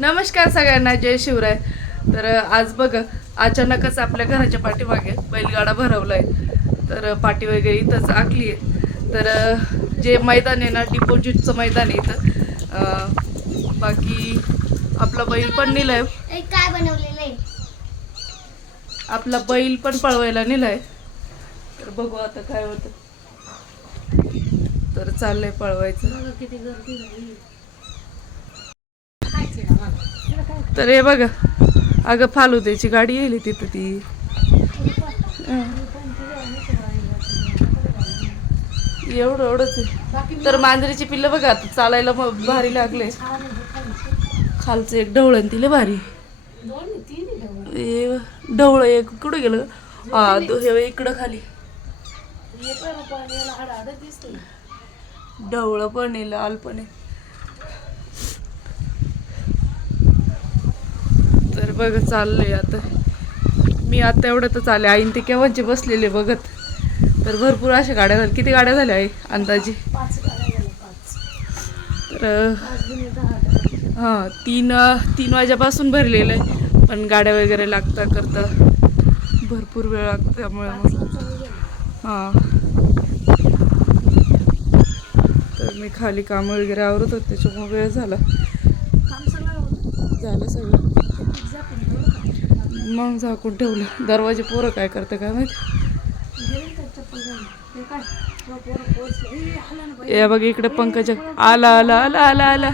नमस्कार सगळ्यांना, जय शिवराय. तर आज बघा अचानकच आपल्या घराच्या पाठीमागे बैलगाडा भरवलाय. तर पाठी वगैरे इथंच आखली आहे. तर जे मैदान आहे ना, डिपॉझिटचं मैदान आहे इथं. बाकी आपला बैल पण नेलाय. काय बनवलेलं आहे? आपला बैल पण पळवायला नेलाय. तर बघू आता काय होतं. तर चाललंय पळवायचं. किती गर्दी झाली. तर हे बघा, अगं फालुद्याची गाडी येईल तिथं ती. एवढंच आहे. तर मांजरीची पिल्लं बघा आता चालायला भारी लागले. खालचं एक ढवळण तिला भारी. ढवळ एक कुठं गेलं? हा इकडं खाली ढवळ पण आहे, लाल पण आहे. तर बघ चाललंय आता. मी आता एवढ्यातच आले. आईन ते केव्हाचे बसलेले बघत. तर भरपूर अशा गाड्या झाल्या. किती गाड्या झाल्या आहे अंदाजे? तर हां, तीन वाजेपासून भरलेलं आहे. पण गाड्या वगैरे लागता करता भरपूर वेळ लागतो. त्यामुळे मग हां, तर मी खाली कामं वगैरे आवरत होते, त्याच्यामुळे वेळ झाला. झालं सगळं. मग झाकून ठेवलं. दरवाजे पोरं काय करतं काय माहिती. या बघ इकडे पंकज आला आला आला आला आला.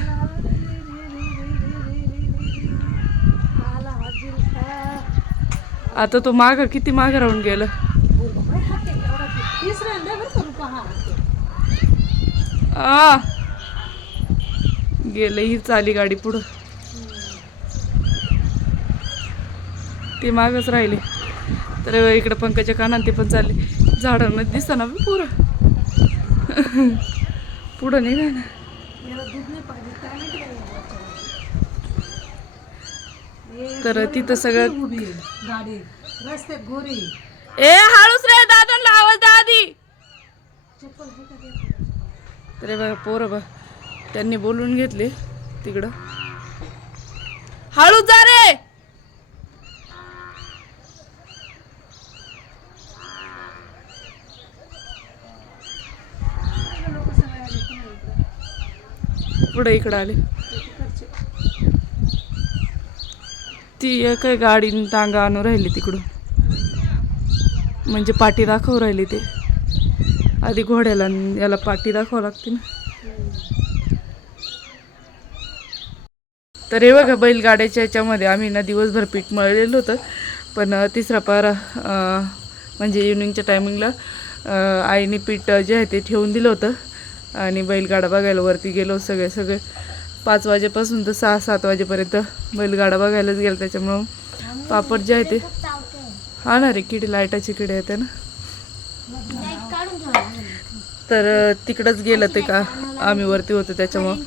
आता तो माग किती माग राहून गेला. गेलं ही चाली गाडी पुढं. ते मागच राहिले. तर इकडे पंकजा कानान ते पण चालले. झाडांमध्ये दिसतं ना पुरं. पुढं नाही ना. तर तिथं सगळं गाडी रस्त्यात गोरी. ए हळूच रे, दादांना आवाज द्या आधी. तर बघा पोरं बघ, त्यांनी बोलून घेतले तिकडं. हळूच जा रे. पुढे इकडं आले. ती काय गाडी टांगा आणून राहिली तिकडून. म्हणजे पाठी दाखवू राहिली. ते आधी घोड्याला याला पाठी दाखवावं लागते ना. तर हे बघा बैलगाड्याच्या याच्यामध्ये आम्ही ना दिवसभर पीठ मळलेलं होतं. पण तिसरा पारा म्हणजे इव्हनिंगच्या टायमिंगला आईने पीठ जे आहे ते ठेवून दिलं होतं. आणि बैलगाडा बघायला वरती गेलो. सगळे 5 वाजेपासून तर 6-7 वाजेपर्यंत बैलगाडा बघायलाच गेलो. त्याच्यामुळं पापड जे आहे ते हा ना रे, किडे लाईटाचे किडे येते ना. तर तिकडंच गेलं ते का आम्ही वरती होतो त्याच्यामुळं.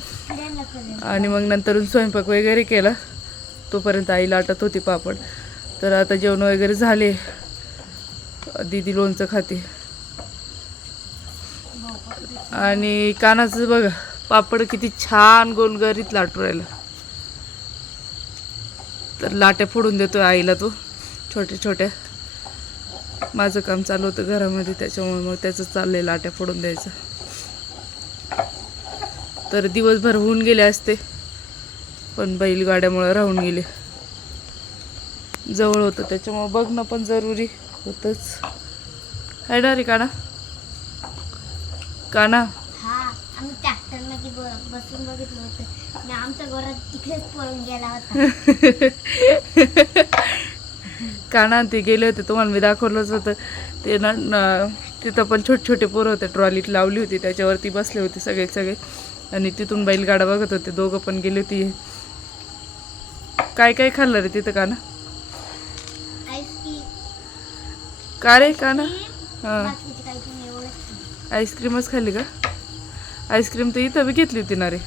आणि मग नंतरून स्वयंपाक वगैरे केला. तोपर्यंत आई लाटत होती पापड. तर आता जेवण वगैरे झाले. दीदी लोणचं खाते. आणि कानाचं बघा पापड किती छान गोलगरीत लाटू राहिला. तर लाट्या फोडून देतोय आईला तो छोट्या छोट्या. माझं काम चालू होतं घरामध्ये, त्याच्यामुळे मग त्याचं चाललंय लाट्या फोडून द्यायचं. तर दिवसभर होऊन गेले असते, पण बैलगाड्यामुळे राहून गेले. जवळ होतं त्याच्यामुळे बघणं पण जरुरी होतंच. आहे ना रे काना? काना आम्ही ट्रॅक्टरमध्ये बसून बघितलं होतं आणि आमच्या घरात तिकडेच पळून गेला होता. काना ते गेले होते, तुम्हाला मी दाखवलंच होतं ते ना. तिथं पण छोटे पोरं होते, ट्रॉलीत लावली होती त्याच्यावरती बसले होते सगळे. आणि तिथून बैलगाडा बघत होते. दोघं पण गेले होती. काय खाल्लं रे तिथं काना? का रे काना? हां, आईस्क्रीमच खाल्ली का? आईस्क्रीम तर इथं बी घेतली होती ना रे.